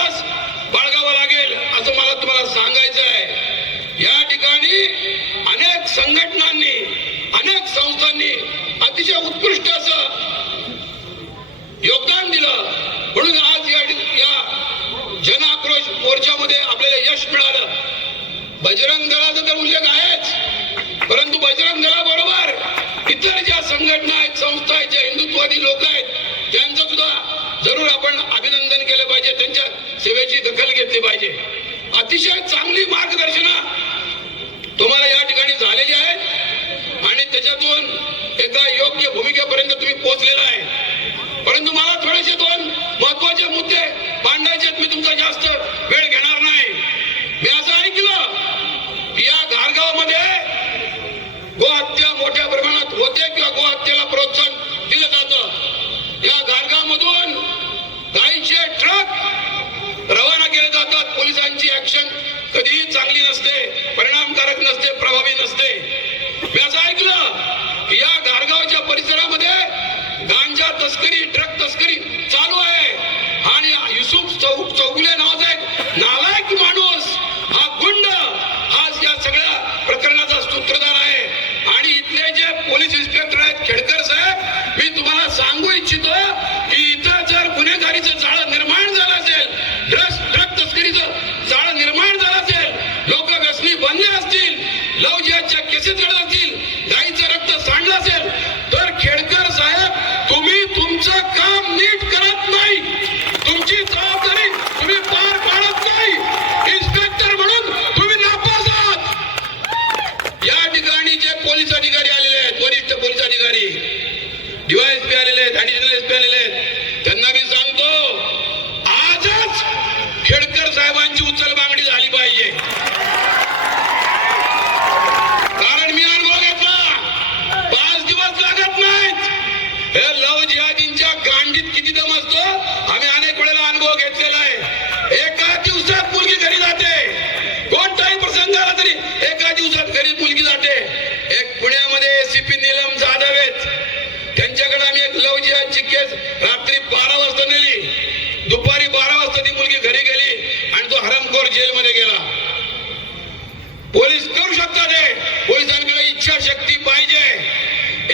विश्वास बाळगावा लागेल असं मला तुम्हाला सांगायचं आहे. या ठिकाणी अनेक संघटनांनी अनेक संस्थांनी अतिशय उत्कृष्ट असं योगदान दिलं. म्हणून आज या या जन आक्रोश मोर्चामध्ये आपल्याला यश मिळालं. बजरंग दलाचा तर उल्लेख आहेच. परंतु बजरंग दलाबरोबर इतर ज्या संघटना आहेत संस्था आहेत ज्या हिंदुत्ववादी लोक आहेत त्यांचा सुद्धा केलं पाहिजे त्यांच्या सेवेची दखल घेतली पाहिजे. अतिशय चांगली मार्गदर्शन तुम्हाला या ठिकाणी झालेली आहे आणि त्याच्यातून एका योग्य भूमिकेपर्यंत तुम्ही पोहोचलेला आहे. तस्करी ट्रक तस्करी चालू आहे. आणि युसुफ चौक चौगुले नावाचा एक नालायक माणूस हा गुंड आज या सगळ्या प्रकरणाचा सूत्रधार आहे. आणि इथले जे पोलीस इन्स्पेक्टर आहेत खेडकर साहेब मी तुम्हाला सांगू इच्छितो की इथं जर गुन्हेगारीचं जाळं निर्माण झालं असेल ड्रग्स ड्रग तस्करीचं जाळं निर्माण झालं असेल लोक व्यसनी बनले असतील लव जिहादच्या केसेस घडत असतील गाईचं रक्त सांडलं असेल अधिकारी डीवायएसपी आलेले आहेत. ऍडिशनल एसपी आलेले जेलमध्ये गेला. पोलीस करू शकतात हे पोलिसांकडे इच्छाशक्ती पाहिजे.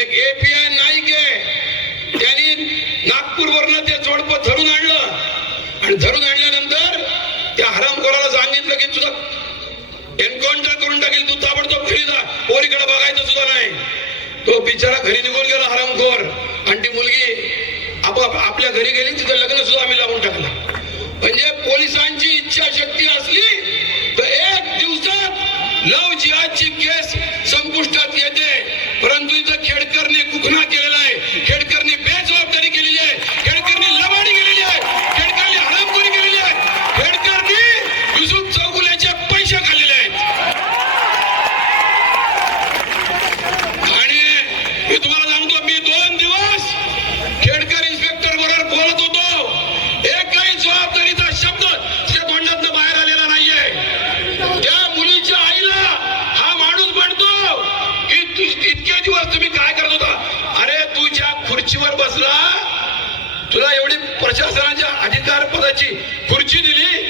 एक एपीआय नाईक आहे. त्यांनी नागपूरवरनं ते जोडपं धरून आणलं. आणि धरून आणल्यानंतर त्या हरामखोराला सांगितलं की तुझा एन्काउंटर करून टाकेल तू ताबडतोब घरी जा पोलीकडे बघायचं सुद्धा नाही. तो बिचारा घरी निघून गेला हरामखोर आणि ती मुलगी आपाप आपल्या घरी गेली तिथं लग्न सुद्धा आम्ही लावून टाकलं. लव जिहादची केस संपुष्टात येते परंतु इथं खेडकरने कुखना केलेला आहे खेडकरने बेजबाबदारी केलेली आहे खेडकरने लबाडी केलेली आहे खेडकरने हरामखोरी केलेली आहे खेडकरने युसुफ चौगुल्याचे पैसे खाल्लेले आहेत आणि मी तुम्हाला सांगतो मी दोन दिवस खेडकर इन्स्पेक्टर बरोबर बोलत होतो एकही जबाबदारीचा शब्द त्या तोंडातनं बाहेर आलेला नाहीये त्या मुलीच्या आईला हा माणूस म्हणतो की तू इतके दिवस तुम्ही काय करत होता अरे तू ज्या खुर्चीवर बसला. तुला एवढी प्रशासनाच्या अधिकार पदाची खुर्ची दिली.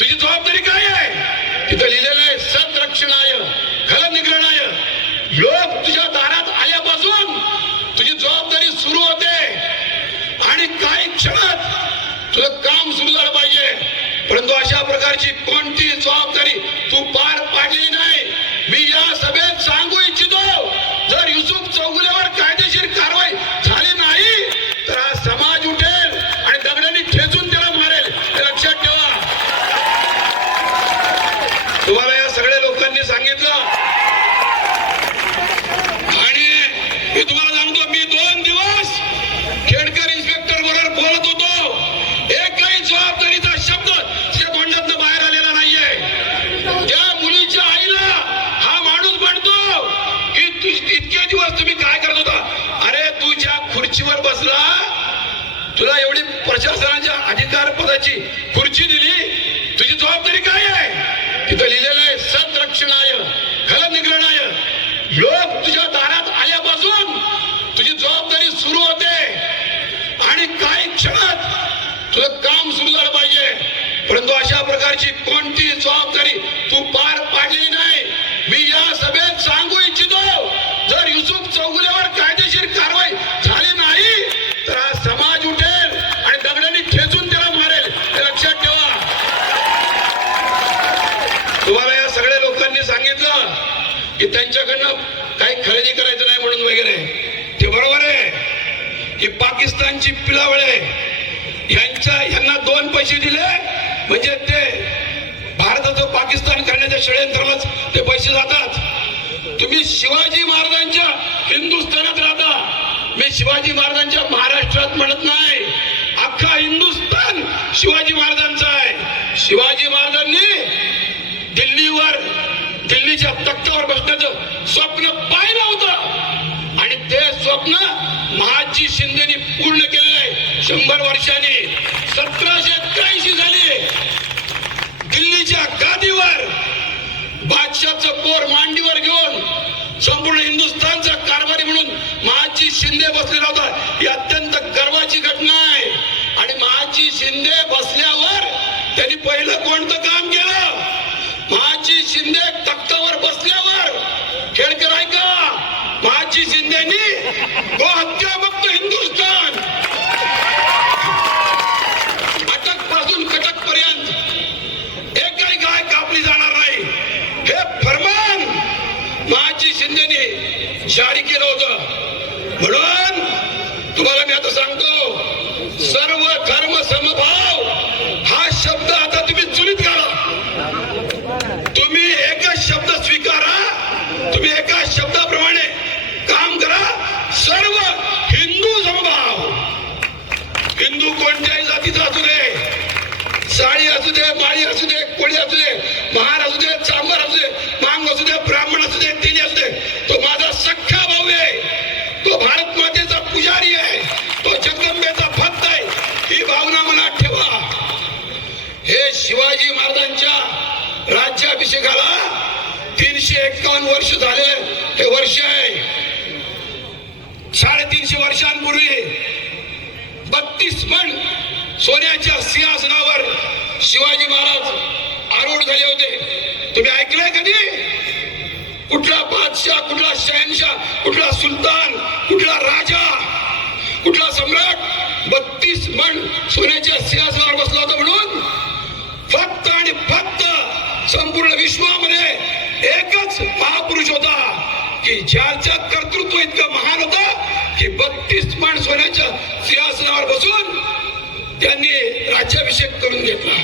तुझी जबाबदारी काय आहे? तिथं लिहिलेलं आहे संरक्षणाय खल निग्रहणाय लोक तुझ्या दारात आल्यापासून तुझी जबाबदारी सुरू होते. आणि काही क्षणात तुझं काम सुरू झालं पाहिजे. परंतु अशा प्रकारची कोणती जबाबदारी तू पार असला तुला एवढी प्रशासनाच्या अधिकार पदाची खुर्ची दिली. तुझी जबाबदारी काय आहे? तिथं लिहिलेलं आहे संरक्षणाय खल निग्रहणाय लोक तुझ्या दारात आल्यापासून तुझी जबाबदारी सुरू होते. आणि काही क्षणात तुझं काम सुरू झालं पाहिजे. परंतु अशा प्रकारची कोणती जबाबदारी त्यांच्याकडनं काही खरेदी करायचं नाही म्हणून वगैरे. ते बरोबर आहे. ही पाकिस्तानची पिलावळ आहे. यांच्या यांना दोन पैसे दिले. म्हणजे ते भारताचं पाकिस्तान करण्याच्या षडयंत्रालाच ते पैसे जातात. तुम्ही शिवाजी महाराजांच्या हिंदुस्थानात राहता. मी शिवाजी महाराजांच्या महाराष्ट्रात म्हणत नाही. अख्खा हिंदुस्थान शिवाजी महाराजांचा आहे. शिवाजी महाराजांनी दिल्लीवर दिल्लीच्या तख्तावर बसण्याचं स्वप्न पाहिलं होतं. आणि ते स्वप्न महाजी शिंदेनी पूर्ण केलेलं आहे. शंभर वर्षांनी. सतराशे त्र्याऐंशी झाली दिल्लीच्या गादीवर बादशाहचं पोर मांडीवर घेऊन संपूर्ण हिंदुस्थानचा कारभारी म्हणून महाजी शिंदे बसलेला होता. ही अत्यंत गर्वाची घटना आहे. आणि महाजी शिंदे बसल्यावर त्यांनी पहिलं कोणतं काम केलं? शिंदे तख्तावर बसल्यावर खेळकर ऐका महाजी शिंदेनी गो मुक्त हिंदुस्थान. अटकपासून कटक पर्यंत एकही गाय कापली जाणार नाही. हे फरमान महाजी शिंदेनी जारी केलं होतं. म्हणून तुम्हाला मी आता सांगतो सर्व साळी असू दे बाई असू दे कोळी असू दे महार असू दे चांबर असू दे मांग असू दे ब्राह्मण असू दे तिने असू दे तो माझा सख्खा भाऊ आहे. तो भारत मातेचा पुजारी आहे. तो जगदंबेचा भक्त आहे. ही भावना मनात ठेवा. हे शिवाजी महाराजांच्या राज्याभिषेकाला तीनशे एक्कावन्न वर्ष झाले. हे वर्ष आहे. साडेतीनशे वर्षांपूर्वी बत्तीस पण सोन्याच्या सिंहासनावर शिवाजी महाराज आरूढ झाले होते. तुम्ही ऐकलंय कधी कुठला बादशाह कुठला शहनशाह कुठला सुलतान कुठला राजा कुठला सम्राट बत्तीस मण सोन्याच्या सिंहासनावर बसला होता म्हणून फक्त आणि फक्त संपूर्ण विश्वामध्ये एकच महापुरुष होता की ज्याचं कर्तृत्व इतकं महान होतं की बत्तीस मण सोन्याच्या सिंहासनावर बसून त्यांनी राज्याभिषेक करून घेतला.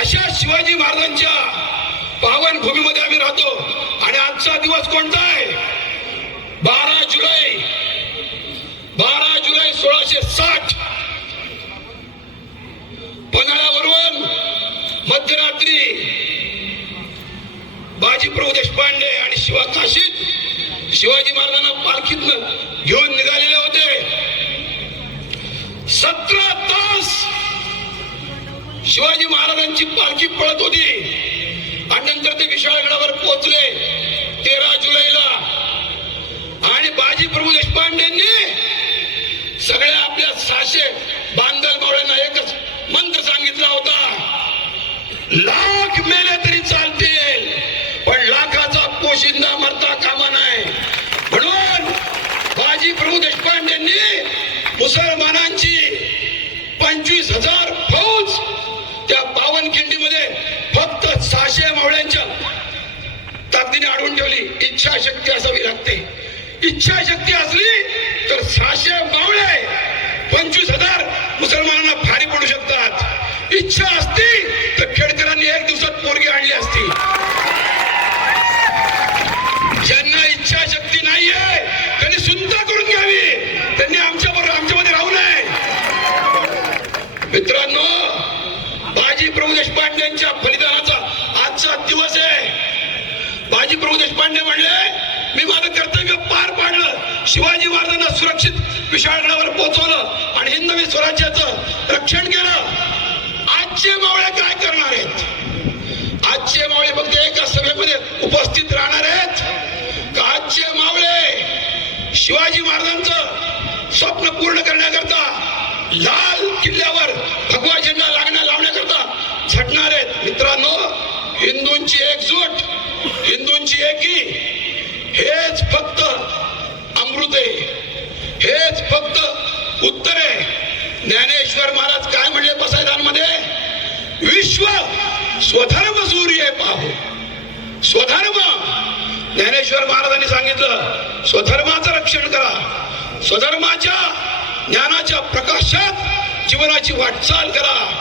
अशा शिवाजी महाराजांच्या पावन भूमीमध्ये आम्ही राहतो. आणि आजचा दिवस कोणता आहे? बारा जुलै. बारा जुलै सोळाशे साठ. पन्हाळ्यावरून मध्यरात्री बाजीप्रभू देशपांडे आणि शिवा काशीत शिवाजी महाराजांना पालखीतनं घेऊन निघालेले होते. सतरा तास शिवाजी महाराजांची पालखी पळत होती. आणि नंतर ते विशाळगडावर पोहोचले तेरा जुलैला. आणि बाजी प्रभू देशपांडेंनी सगळ्या आपल्या सहाशे बांधल मावळ्यांना एकच मंत्र सांगितला होता. लाख मेले तरी चालते पंचवीस हजार फौज त्या पावनखिंडीमध्ये फक्त सहाशे मावळ्यांच्या ताकदीने अडवून ठेवली. इच्छाशक्ती असावी लागते. इच्छाशक्ती असली तर सहाशे मावळे पंचवीस हजार मुसलमानांना भारी पडू शकतात. इच्छा असती तर खेडकरांनी एक दिवसात पोरगी आणली असती. बाजी प्रभू बलिदानाचा आजचा दिवस आहे. बाजी प्रभू देशपांडे म्हणले मी माझं कर्तव्य पार पाडलं. शिवाजी महाराजांना सुरक्षित विशाळगडावर पोहोचवलं आणि हिंदवी स्वराज्याचं रक्षण केलं. आजचे मावळे काय करणार आहेत? आजचे मावळे फक्त एका सभेमध्ये उपस्थित राहणार आहेत का आजचे मावळे शिवाजी महाराजांचं स्वप्न पूर्ण करण्याकरता लाल किल्ल्यावर अशी आहे की हेच फक्त अमृत आहे. हेच फक्त उत्तर आहे. ज्ञानेश्वर महाराज काय म्हणले बसायदांमध्ये विश्व स्वधर्म सूर्य पाहू. स्वधर्म. ज्ञानेश्वर महाराजांनी सांगितलं स्वधर्माचं रक्षण करा. स्वधर्माच्या ज्ञानाच्या प्रकाशात जीवनाची वाटचाल करा.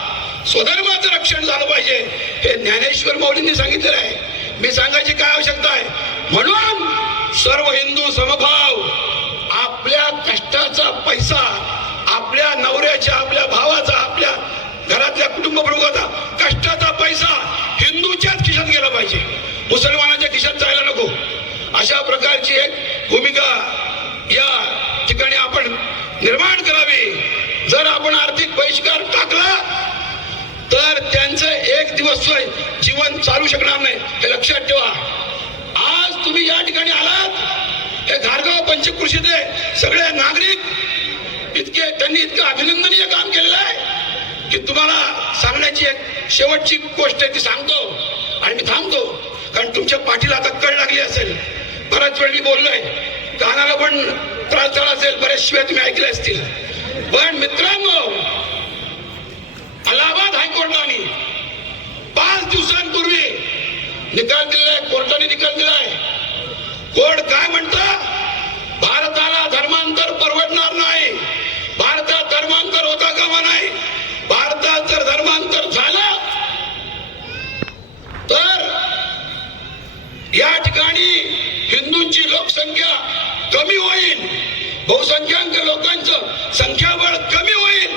स्वधर्माचं रक्षण झालं पाहिजे हे ज्ञानेश्वर माऊलींनी सांगितलेलं आहे. मी सांगायची काय आवश्यकता आहे? म्हणून सर्व हिंदू समभाव आपल्या कष्टाचा पैसा आपल्या नवऱ्याच्या आपल्या भावाचा आपल्या घरातल्या कुटुंब प्रमुखाचा कष्टाचा पैसा हिंदूच्याच खिशात गेला पाहिजे. मुसलमानाच्या खिशात जायला नको. अशा प्रकारची एक भूमिका या ठिकाणी आपण निर्माण करावी. जर आपण आर्थिक बहिष्कार टाकला दिवस दिवस जीवन चालू शकणार नाही. हे लक्षात ठेवा. आज तुम्ही या ठिकाणी आलात हे धारगाव पंचकृषीचे सगळे नागरिक इतके त्यांनी इतकं अभिनंदनीय काम केलेलं आहे की तुम्हाला सांगण्याची एक शेवटची गोष्ट आहे ती सांगतो आणि मी थांबतो. कारण तुमच्या पाठीला आता कळ लागली असेल. बराच वेळ मी बोललोय कानाला पण त्रास झाला असेल बऱ्याच शिवाय तुम्ही ऐकले असतील. पण मित्रांनो निकाल दिलेला आहे कोर्टाने निकाल दिलाय. कोर्ट काय म्हणत? भारताला धर्मांतर परवडणार नाही. भारतात धर्मांतर होता कामा नाही. भारतात जर धर्मांतर झालं तर या ठिकाणी हिंदूंची लोकसंख्या कमी होईल. बहुसंख्याक लोकांचं संख्याबळ कमी होईल.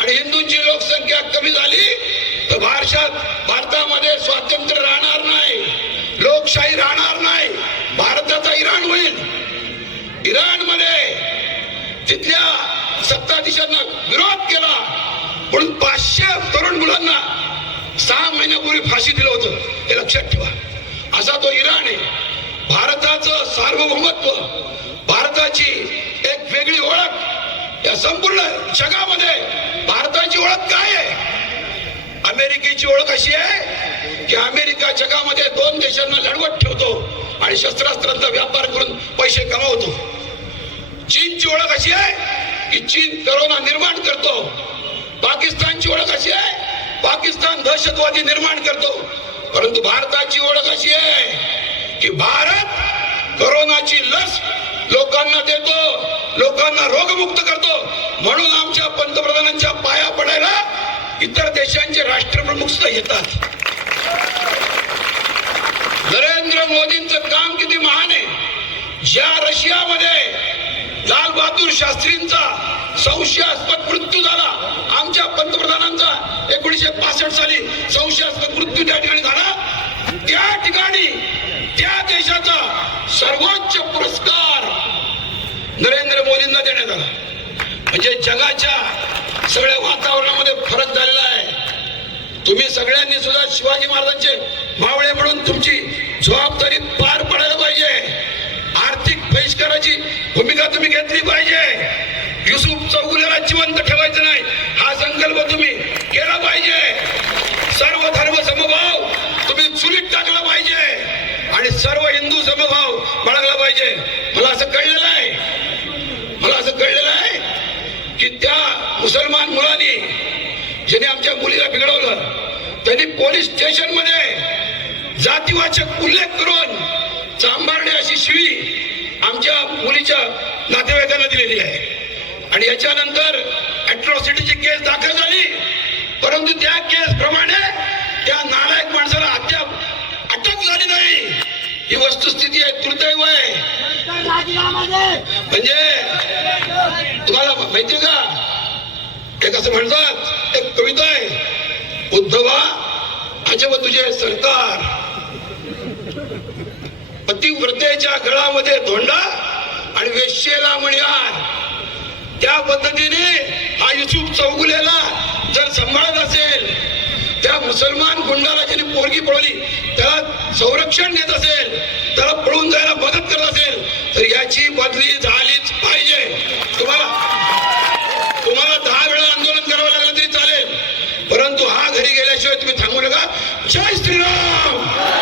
आणि हिंदूंची लोकसंख्या कमी झाली तर भारतात भारतामध्ये तिथल्या विरोध केला. म्हणून पाचशे तरुण मुलांना सहा महिन्यापूर्वी फाशी दिलं होतं. हे लक्षात ठेवा. असा तो हो इराण आहे. भारताचं सार्वभौमत्व भारताची एक वेगळी ओळख या संपूर्ण जगामध्ये भारताची ओळख काय आहे? अमेरिकेची ओळख अशी आहे की अमेरिका जगामध्ये दोन देशांना लढवत ठेवतो आणि शस्त्रास्त्रांचा व्यापार करून पैसे कमावतो. चीनची ओळख अशी आहे की चीन करोना निर्माण करतो. पाकिस्तानची ओळख अशी आहे. पाकिस्तान दहशतवादी निर्माण करतो. परंतु भारताची ओळख अशी आहे की भारत करोनाची लस लोकांना देतो. लोकांना रोगमुक्त करतो. म्हणून आमच्या पंतप्रधानांच्या पाया पडायला इतर देशांचे राष्ट्रप्रमुख सुद्धा येतात. नरेंद्र मोदींचं काम किती महान आहे. ज्या रशियामध्ये लाल बहादूर शास्त्रींचा संशयास्पद मृत्यू झाला. आमच्या पंतप्रधानांचा एकोणीशे पासष्ट साली संशयास्पद मृत्यू त्या ठिकाणी झाला. त्या ठिकाणी त्या देशाचा सर्वोच्च पुरस्कार नरेंद्र मोदींना देण्यात आला. म्हणजे जगाच्या सगळ्या वातावरणामध्ये फरक झालेला आहे. तुम्ही सगळ्यांनी सुद्धा शिवाजी महाराजांचे मावळे म्हणून तुमची जबाबदारी पार पडायला पाहिजे. बहिष्काराची भूमिका तुम्ही घेतली पाहिजे. युसुफ चौगुल्याला जिवंत ठेवायचं नाही. हा संकल्प तुम्ही केला पाहिजे. सर्व धर्म समभाव तुम्ही चुलीत टाकला पाहिजे. आणि सर्व हिंदू समभाव बाळगला पाहिजे. मला असं कळलेलं आहे. मला असं कळलेलं आहे की त्या मुसलमान मुलांनी ज्याने आमच्या मुलीला बिघडवलं त्यांनी पोलीस स्टेशनमध्ये जातीवाचक उल्लेख करून चांभारणे अशी शिवी आमच्या मुलीच्या नातेवाईकांना दिलेली आहे. आणि याच्यानंतर अॅट्रॉसिटीची केस दाखल झाली. परंतु त्या केस प्रमाणे त्या नालायक माणसाला अद्याप अटक झाली नाही. ही वस्तुस्थिती आहे दुर्दैव आहे. म्हणजे तुम्हाला माहितीये का? एक असं म्हणतात? एक कविता आहे. उद्धवा अजब तुझे सरकार. पतिव्रतेच्या गळामध्ये धोंडा आणि वेश्येला मणिहार. त्या पद्धतीने हा युसुफ चौगुलेला जर सांभाळत असेल त्या मुसलमान गुंडाला ज्याने पोरगी पळवली त्याला संरक्षण देत असेल त्याला पळून जायला मदत करत असेल तर याची बदली झालीच पाहिजे. तुम्हाला तुम्हाला दहा वेळा आंदोलन करावं लागलं तरी चालेल. परंतु हा घरी गेल्याशिवाय तुम्ही थांबू नका. जय श्रीराम!